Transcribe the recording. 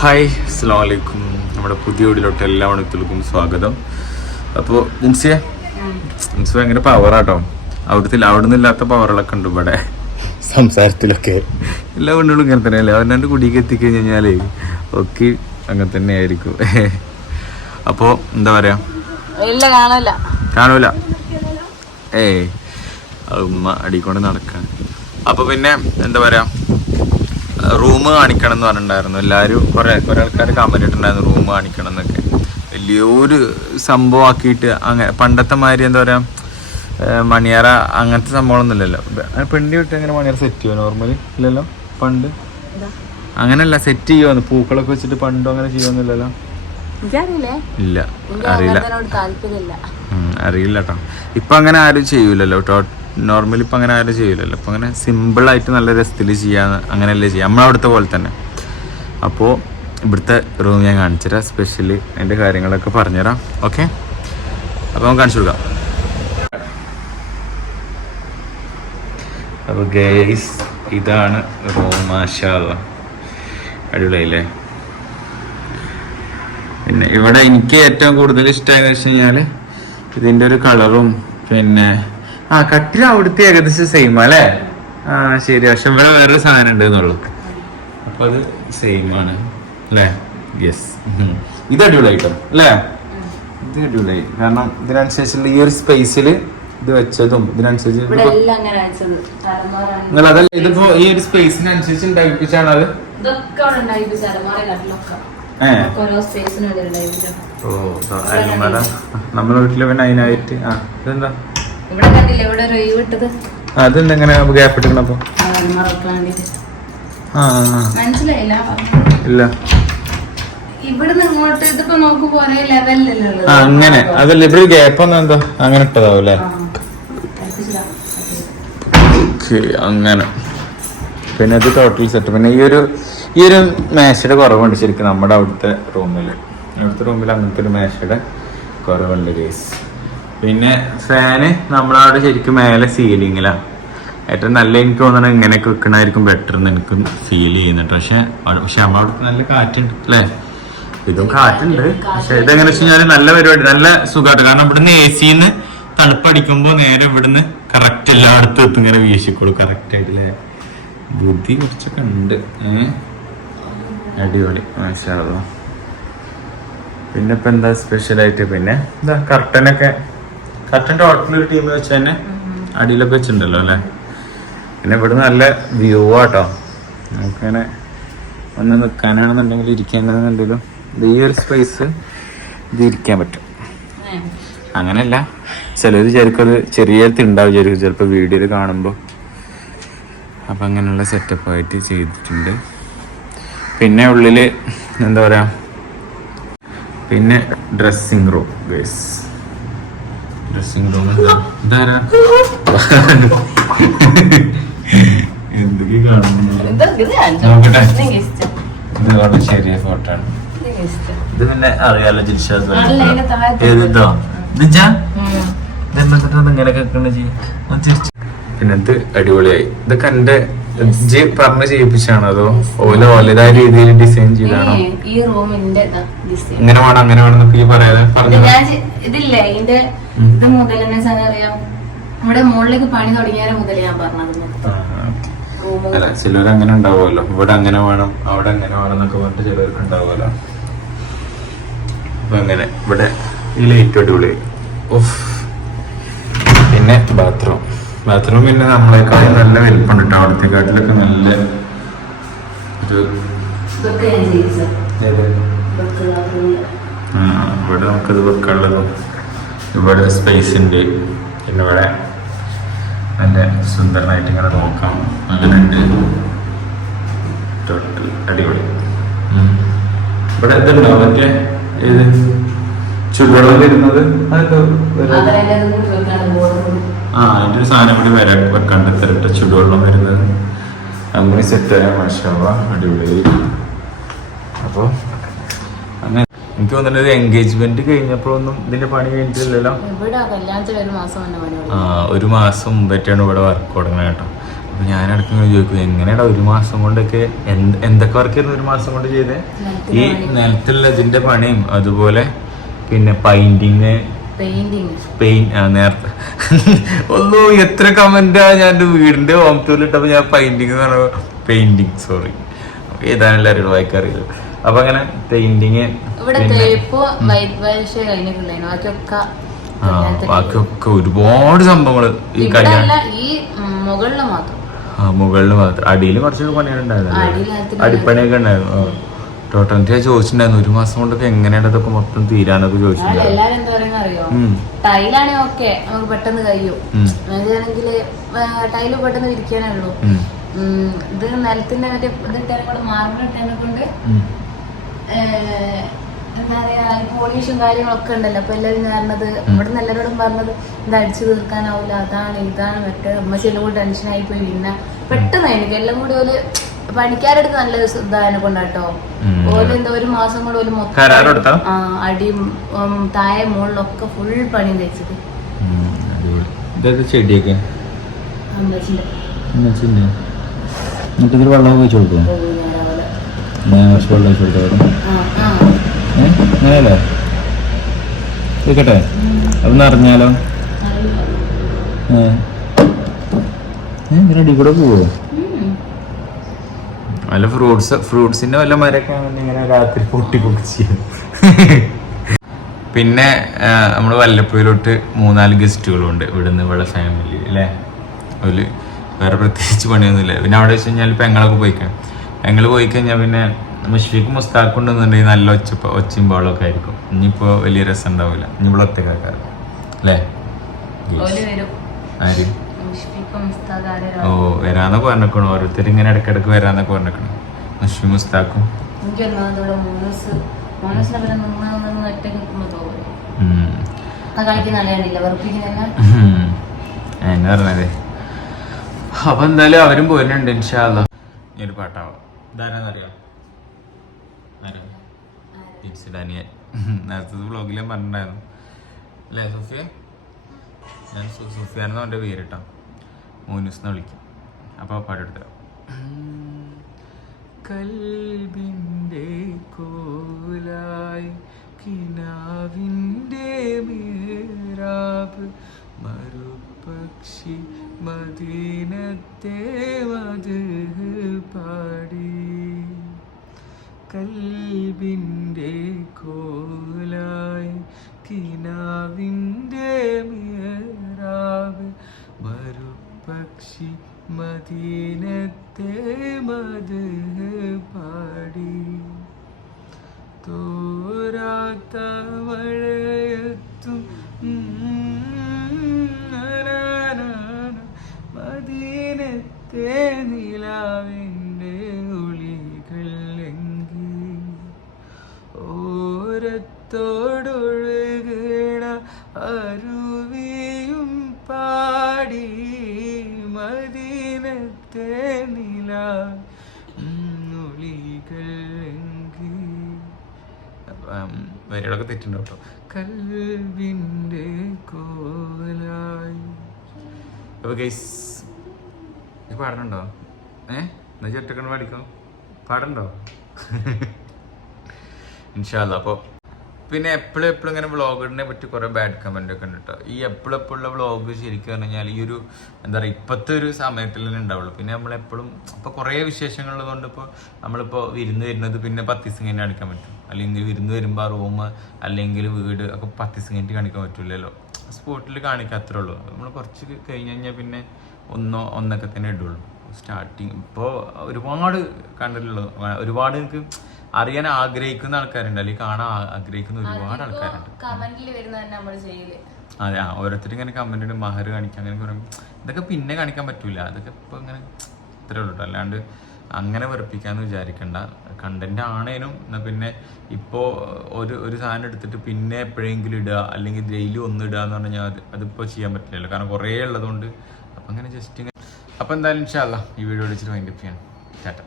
Hi അസ്സാം വലൈക്കും നമ്മുടെ പുതിയ വീടിലോട്ട് എല്ലാ മണിത്തുകൾക്കും സ്വാഗതം. അപ്പോൾ ജിൻസിയെ? ജിൻസി ഭയങ്കര പവറാട്ടോ അവിടുത്തെ അവിടുന്ന് ഇല്ലാത്ത പവറുകളൊക്കെ ഉണ്ട് ഇവിടെ. സംസാരത്തിലൊക്കെ. എല്ലാ പെണ്ണുകളും ഇങ്ങനെ തന്നെയല്ലേ? അവരുടെ കുടിക്ക് എത്തിക്കഴിഞ്ഞ് കഴിഞ്ഞാലേ ഒക്കെ അങ്ങനെ തന്നെ ആയിരിക്കും. അപ്പോ എന്താ പറയാ? കാണൂല. ഏയ് അമ്മ ഉമ്മ അടിക്കൊണ്ട് നടക്കാൻ അപ്പൊ പിന്നെ എന്താ പറയാ? റൂം കാണിക്കണം എന്ന് പറഞ്ഞിട്ടുണ്ടായിരുന്നു. എല്ലാവരും കുറെ കുറെ ആൾക്കാർ കമന്റ് ഇട്ടുണ്ടായിരുന്നു റൂം കാണിക്കണം എന്നൊക്കെ വലിയൊരു സംഭവമാക്കിയിട്ട് അങ്ങനെ പണ്ടത്തെ മാതിരി എന്താ പറയുക മണിയാറ അങ്ങനത്തെ ബ- പെണ്ണി വിട്ട് എങ്ങനെ മണിയറ സെറ്റ് ചെയ്യുമോ നോർമലി ഇല്ലല്ലോ? പണ്ട്? അങ്ങനല്ല സെറ്റ് ചെയ്യുമെന്ന് പൂക്കളൊക്കെ വെച്ചിട്ട് പണ്ടോ അങ്ങനെ ചെയ്യുമെന്നില്ലല്ലോ ഇല്ല. അറിയില്ല. അറിയില്ല കേട്ടോ ഇപ്പൊ അങ്ങനെ ആരും ചെയ്യൂലല്ലോ. കേട്ടോ നോർമലി ഇപ്പം അങ്ങനെ ആരും ചെയ്യില്ലല്ലോ അപ്പം അങ്ങനെ സിമ്പിളായിട്ട് നല്ല രസത്തിൽ ചെയ്യാന്ന് അങ്ങനെയല്ലേ ചെയ്യാം. നമ്മളവിടുത്തെ പോലെ തന്നെ. അപ്പോൾ ഇവിടുത്തെ റൂം ഞാൻ കാണിച്ചുതരാം. സ്പെഷ്യലി അതിന്റെ കാര്യങ്ങളൊക്കെ പറഞ്ഞുതരാം. ഓക്കെ അപ്പോൾ നമുക്ക് കാണിച്ചു കൊടുക്കാം. അപ്പോൾ ഗേസ് ഇതാണ് റൂം മാഷാള്ള അടിപൊളിയായില്ലേ? പിന്നെ ഇവിടെ എനിക്ക് ഏറ്റവും കൂടുതൽ ഇഷ്ടമായെന്ന് വെച്ച് കഴിഞ്ഞാൽ ഇതിന്റെ ഒരു കളറും പിന്നെ ആ കട്ടിൽ അവിടുത്തെ ഏകദേശം സെയിം അല്ലേ? ആ ശരി. പക്ഷെ ഇവിടെ വേറൊരു സാധനം ഉണ്ട് എന്നുള്ളൂ അപ്പൊ അത് സെയിം ആണ്. അല്ലേ? യെസ് ഇത് അടിപൊളിയായിട്ടോ അല്ലേ? ഇത് അടിപൊളിയായി കാരണം ഇതിനനുസരിച്ചുള്ള ഈ ഒരു സ്പേസിൽ ഇത് വെച്ചതും ഇതിനനുസരിച്ച് നിങ്ങൾ അതല്ല ഇതിപ്പോ ഈ ഒരു സ്പേസിനനുസരിച്ച് ഉണ്ടായിപ്പിച്ചാണ് അത്? ഓ നമ്മുടെ വീട്ടിൽ പിന്നെ അതിനായിട്ട് ആ ഇതെന്താ? ഇവിടെ കണ്ടില്ലേ ഇവിടെ ഒരു ഒഴിവ് ഇട്ടത് ഗ്യാപ്പ്. മനസ്സിലായില്ല? ഇല്ല. ഇവിടുന്ന് ഇങ്ങോട്ട് ഇതിപ്പോ നോക്കുമ്പോ ഒരേ ലെവലിലല്ലേ ആ അങ്ങനെ. അതല്ല ഇവിടെ ഗ്യാപ്പ് ഒന്നും എന്താ? അങ്ങനെ ഇട്ടതാവും അല്ലേ? ഓക്കെ അങ്ങനെ. പിന്നെ ഇത് ടോട്ടൽ സെറ്റ് പിന്നെ ഈ ഒരു ഈ ഒരു മേശയുടെ കുറവുണ്ട് ശരിക്കും നമ്മുടെ അവിടുത്തെ റൂമിൽ അവിടുത്തെ റൂമിൽ അങ്ങനത്തെ ഒരു മേശയുടെ കുറവുണ്ട് കേസ് പിന്നെ ഫാന് നമ്മളവിടെ ശരിക്കും മേലെ സീലിങ്ങിലാണ് ഏറ്റവും നല്ല എനിക്ക് തോന്നണ ഇങ്ങനെയൊക്കെ വെക്കണമായിരിക്കും ബെറ്റർ എന്ന് എനിക്ക് ഫീൽ ചെയ്യുന്നുണ്ട്. പക്ഷെ പക്ഷെ നമ്മളവിടെ നല്ല കാറ്റുണ്ട് അല്ലേ? ഇതും കാറ്റുണ്ട്. പക്ഷെ ഇതെങ്ങനെ വെച്ച് കഴിഞ്ഞാൽ നല്ല പരിപാടി നല്ല സുഖമായിട്ട് കാരണം ഇവിടുന്ന് എ സിന്ന് തണുപ്പടിക്കുമ്പോൾ നേരെ ഇവിടുന്ന് കറക്റ്റ് എല്ലായിടത്തും എത്തും. ഇങ്ങനെ വീശിക്കോളൂ കറക്റ്റ് ആയിട്ട് അല്ലേ? ബുദ്ധി കുറച്ചൊക്കെ ഉണ്ട്. അടിപൊളി. മാഷാല്ലോ പിന്നെ ഇപ്പൊ എന്താ സ്പെഷ്യൽ ആയിട്ട്? പിന്നെ എന്താ കർട്ടനൊക്കെ ടോട്ടൽ ഒരു ടീം വെച്ച് തന്നെ അടിയിലൊക്കെ വെച്ചിട്ടുണ്ടല്ലോ അല്ലേ? പിന്നെ ഇവിടെ നല്ല വ്യൂ ആട്ടോ. നമുക്കങ്ങനെ ഒന്ന് നിൽക്കാനാണെന്നുണ്ടെങ്കിൽ ഇരിക്കാനാണെന്നുണ്ടെങ്കിലും ഇത് ഈ ഒരു സ്പേസ് ഇത് ഇരിക്കാൻ പറ്റും. അങ്ങനെയല്ല ചിലർ ചിലപ്പോൾ അത് ചെറിയ ഉണ്ടാവും ചെറിയ ചിലപ്പോൾ വീഡിയോയിൽ കാണുമ്പോൾ അപ്പം അങ്ങനെയുള്ള സെറ്റപ്പ് ആയിട്ട് ചെയ്തിട്ടുണ്ട്. പിന്നെ ഉള്ളിൽ എന്താ പറയുക പിന്നെ dressing room guys dressing room ഇതാരാ എന്തൊക്കെ കാണുന്നു നോക്കട്ടെ. ഇത് വളരെ ചെറിയ ഫോട്ടോ ആണ്. ഇത് പിന്നെ അറിയാലോ ജിൽഷാദ് അല്ല, ഇതിന്റെ താഴത്തെ ഏത് ഇതോ ഇതാ ഇതെന്താ ഇങ്ങനെയൊക്കെ ചെയ്യും പിന്നെ ഇത് അടിപൊളിയായി. ഇതൊക്കെ എന്റെ പറഞ്ഞ് ചെയ്യിപ്പിച്ചാണോ അതോ ഓല ഓലതായ രീതിയിൽ ഡിസൈൻ ചെയ്താണോ? ഈ റൂമിന്റെ ഇങ്ങനെ വേണം അങ്ങനെ വേണം എന്നൊക്കെ പറയാതെ പറഞ്ഞു ഇതില്ലേ ഇതിന്റെ ഇത് മുതൽ എന്നെ നമ്മുടെ മുകളിലേക്ക് പണി തുടങ്ങിയാലും മുതൽ ഞാൻ പറഞ്ഞത് അല്ല ചിലർ അങ്ങനെ ഉണ്ടാവുമല്ലോ. ഇവിടെ അങ്ങനെ വേണം അവിടെ അങ്ങനെ വേണം എന്നൊക്കെ പറഞ്ഞിട്ട് ചിലർക്ക് ഉണ്ടാവുമല്ലോ. അപ്പൊ അങ്ങനെ ഇവിടെ ഈ ലൈറ്റ് അടിപൊളി. പിന്നെ ബാത്റൂം ബാത്റൂം പിന്നെ നമ്മളെക്കാളും നല്ല വലിപ്പമുണ്ട്. കേട്ടോ അവിടത്തെക്കാട്ടിലൊക്കെ നല്ല ഒരു ഇവിടെ നമുക്കത് വെക്കാനുള്ളതും ഇവിടെ സ്പേസ് ഉണ്ട്. പിന്നെ ഇവിടെ നല്ല സുന്ദരനായിട്ട് ഇങ്ങനെ നോക്കാം. അങ്ങനെ ഉണ്ട് തൊട്ട് അടിപൊളി. ഇവിടെ എന്തുണ്ടോ മറ്റേ ഇത് ചുവടം വരുന്നത്? അതൊക്കെ ആ അതിന്റെ ഒരു സാധനം കൂടി വരാ വെക്കാണ്ട്. തിരട്ട ചുടുവെള്ളം വരുന്നത്. അങ്ങനെ സെറ്റ് ആയ. മാഷാവ അടിപൊളി. അപ്പോൾ അങ്ങനെ എനിക്ക് തോന്നുന്നത് എൻഗേജ്മെന്റ് കഴിഞ്ഞപ്പോഴൊന്നും ഇതിന്റെ പണി കഴിഞ്ഞിട്ടില്ലല്ലോ. ആ ഒരു മാസം മുമ്പായിട്ടാണ് ഇവിടെ വർക്ക് തുടങ്ങുന്നത് കേട്ടോ. അപ്പൊ ഞാനിടയ്ക്ക് ഇങ്ങനെ ചോദിക്കും എങ്ങനെയാടാ ഒരു മാസം കൊണ്ടൊക്കെ എന്ത് എന്തൊക്കെ വർക്കായിരുന്നു ഒരു മാസം കൊണ്ട് ചെയ്തേ? ഈ നിലത്തുള്ള ഇതിന്റെ പണിയും അതുപോലെ പിന്നെ പെയിന്റിങ് നേരത്തെ. ഒന്നു എത്ര കമന്റാ ഞാൻ വീടിന്റെ ഹോം ടൂറിൽ ഇട്ടപ്പോ ഞാൻ പെയിന്റിങ് പെയിന്റിങ് സോറി ഏതാണ് അറിയുള്ളൂ വായിക്കറിയില്ല അപ്പൊ അങ്ങനെ പെയിന്റിങ് ബാക്കിയൊക്കെ ഒരുപാട് സംഭവങ്ങൾ ഈ മുകളിൽ മാത്രം. അടിയിൽ കുറച്ച് പണികളുണ്ടായിരുന്നു അടിയിലകത്ത് അടിപ്പണിയൊക്കെ ഉണ്ടായിരുന്നു. ടോട്ടലിറ്റി ചോദിച്ചിട്ടുണ്ടായിരുന്നു? ഒരു മാസം കൊണ്ടൊക്കെ എങ്ങനെയാണ് ഇതൊക്കെ മൊത്തം തീരാനൊക്കെ ചോദിച്ചിട്ടുണ്ടായിരുന്നു. എല്ലാരും എന്താ പറയുന്ന അറിയോ? ഉം. ടൈലാണെങ്കിൽ ഓക്കെ നമുക്ക് പെട്ടെന്ന് കഴിയും. ഉം. അതാണെങ്കിൽ ടൈൽ പെട്ടെന്ന് വിരിക്കാനേ ഉള്ളൂ. ഉം. ഉം, ഇത് നിലത്തിന്റെ മറ്റേ ഇത് ഇട്ടേനെ കൊണ്ട് മാർബിൾ ഇട്ടേനെ കൊണ്ട് ഉം. ഏഹ്, എന്താ പറയാ പോളിഷും കാര്യങ്ങളൊക്കെ ഉണ്ടല്ലോ. അപ്പൊ എല്ലാവരും പറഞ്ഞത് ഇവിടെ എല്ലാവരോടും പറഞ്ഞത് ഇത് അടിച്ചു തീർക്കാനാവില്ല അതാണ് ഇതാണ് മറ്റേ അമ്മ കൂടി ടെൻഷനായി പോയി പിന്നെ പെട്ടെന്ന് എനിക്ക് എല്ലാം കൂടി ഒരു പണിക്കാരെടുത്ത് നല്ല ഇതായനെ കൊണ്ടാട്ടോ. ഓൽ എന്താ ഒരു മാസം കൂടെ ഒരു മൊത്തം അടിയും താഴെ മുകളിലൊക്കെ ഫുൾ പണി തയ്ച്ചത്. ചെടിയൊക്കെ? എന്നിട്ട് ഇതിൽ വെള്ളം കൊടുക്കും വെള്ളം കൊടുക്കാം അങ്ങനെയല്ലേ കേക്കട്ടെ അതൊന്ന് അറിഞ്ഞാലോ അറിയില്ല. ഇങ്ങനെ അടി കൂടെ പോവോ. വല്ല ഫ്രൂട്ട്സ് ഫ്രൂട്ട്സിന്റെ വല്ല മരമൊക്കെ ഇങ്ങനെ രാത്രി പൊട്ടി പൊക്കി ചെയ്യും പിന്നെ നമ്മൾ വല്ലപ്പുഴയിലോട്ട് മൂന്നാൽ ഗസ്റ്റുകളുണ്ട്. ഇവിടുന്ന് ഇവിടെ ഫാമിലി അല്ലേ? ഒരു വേറെ പ്രത്യേകിച്ച് പണിയൊന്നുമില്ല. പിന്നെ അവിടെ വെച്ച് കഴിഞ്ഞാൽ പെങ്ങളൊക്കെ പോയിക്കാം പെങ്ങൾ പോയി കഴിഞ്ഞാൽ പിന്നെ മുഷ്ഫിക്ക് മുസ്താഖ് ഉണ്ടെന്നുണ്ടെങ്കിൽ നല്ല ഒച്ച ഒച്ചയും പാളൊക്കെ ആയിരിക്കും. ഇനിയിപ്പോൾ വലിയ രസം ഉണ്ടാവില്ല ഇനി ഇവിടെ ഒറ്റക്കാക്കാറ് അല്ലേ? ആര്? മുഷ്ഫിഖും ഓ വരാന്നൊക്കെ പറഞ്ഞേക്കണു. ഓരോരുത്തർ ഇങ്ങനെ ഇടക്കിടക്ക് വരാന്നൊക്കെ പറഞ്ഞേക്കണു. മുഷ്ഫി മുസ്താക്കും. എന്നെ പറഞ്ഞതേ. അപ്പൊ എന്തായാലും അവരും പോരുന്നുണ്ട് ഇൻഷാല്ല ഈ ഒരു പാട്ടാവാം. ഇതാരാന്നറിയാം? ആരാ? ടിപ്സ് ഡാനിയൽ നേരത്തെ വ്ളോഗിൽ ഞാൻ പറഞ്ഞിട്ടുണ്ടായിരുന്നു. അല്ലേ സുഫിയ? ഞാൻ സു- സുഫിയാൻ എന്ന് എന്റെ പേര് കേട്ടോ മോനൂസ് എന്ന് വിളിക്കും. അപ്പോൾ ആ പാട്ട് എടുത്തരാം. കൽബിന്റെ കോലായി കിനാവിന്റെ മീറാബ് മറുപക്ഷി മദീനത്തെ മത് പാടി. കൽബിന്റെ കോലായി കിനാവിന്റെ മീറാബ് മറുപക്ഷി മദീനത്തെ മത് പാടി തോരാത്ത മഴയത്തും മദീനത്തെ നിലാവിന്റെ വരികളൊക്കെ തെറ്റുണ്ടോ കേട്ടോ കൽവിന്റെ കോലായി. അപ്പൊ ഗൈസ് പാടണുണ്ടോ ഏ? എന്നാ ചെട്ടക്കണ് പാടിക്കോ? പാടണ്ടോ ഇൻഷാല്ല അപ്പോൾ പിന്നെ എപ്പോഴും എപ്പോഴും ഇങ്ങനെ വ്ളോഗിനെ പറ്റി കുറേ ബാഡ് കമന്റ് ഒക്കെ ഉണ്ട് കേട്ടോ ഈ എപ്പോഴും എപ്പോഴുള്ള വ്ളോഗ് ശരിക്കും പറഞ്ഞു കഴിഞ്ഞാൽ ഈ ഒരു എന്താ പറയുക ഇപ്പോഴത്തെ ഒരു സമയത്തിൽ തന്നെ ഉണ്ടാവുള്ളൂ. പിന്നെ നമ്മളെപ്പോഴും ഇപ്പോൾ കുറേ വിശേഷങ്ങളുള്ളതുകൊണ്ട് ഇപ്പോൾ നമ്മളിപ്പോൾ വിരുന്ന് വരുന്നത് പിന്നെ പത്ത് ദിവസം കഴിഞ്ഞ് കാണിക്കാൻ പറ്റും. അല്ലെങ്കിൽ വിരുന്ന് വരുമ്പോൾ റൂം അല്ലെങ്കിൽ വീട് ഒക്കെ പത്ത് ദിവസം കഴിഞ്ഞിട്ട് കാണിക്കാൻ പറ്റില്ലല്ലോ സ്പോട്ടിൽ കാണിക്കാത്രേ ഉള്ളൂ. നമ്മൾ കുറച്ച് കഴിഞ്ഞ് കഴിഞ്ഞാൽ പിന്നെ ഒന്നോ ഒന്നൊക്കെ തന്നെ ഇടുള്ളൂ. സ്റ്റാർട്ടിങ് ഇപ്പോൾ ഒരുപാട് കണ്ടിട്ടുള്ളത് ഒരുപാട് എനിക്ക് അറിയാൻ ആഗ്രഹിക്കുന്ന ആൾക്കാരുണ്ട്. അല്ലെങ്കിൽ കാണാൻ ആഗ്രഹിക്കുന്ന ഒരുപാട് ആൾക്കാരുണ്ട്. അതെ ആ ഓരോരുത്തരും ഇങ്ങനെ കമന്റ് മഹർ കാണിക്കാൻ അങ്ങനെ പറയും ഇതൊക്കെ പിന്നെ കാണിക്കാൻ പറ്റൂല. അതൊക്കെ ഇപ്പൊ ഇങ്ങനെ ഇത്രേ ഉള്ളൂ. അല്ലാണ്ട് അങ്ങനെ വെറുപ്പിക്കാന്ന് വിചാരിക്കണ്ട. കണ്ടന്റ് ആണേനും എന്നാ പിന്നെ ഇപ്പോ ഒരു ഒരു സാധനം എടുത്തിട്ട് പിന്നെ എപ്പോഴെങ്കിലും ഇടുക. അല്ലെങ്കിൽ ഡെയിലി ഒന്ന് ഇടുക എന്ന് പറഞ്ഞാൽ അതിപ്പോൾ അതിപ്പോ ചെയ്യാൻ പറ്റില്ലല്ലോ. കാരണം കുറേ ഉള്ളതുകൊണ്ട്. അപ്പൊ അങ്ങനെ ജസ്റ്റ് ഇങ്ങനെ അപ്പൊ എന്തായാലും ഇൻഷാല്ല ഈ വീഡിയോ വിളിച്ചിട്ട് വൈൻഡപ്പ് ചെയ്യാം. ടാറ്റ.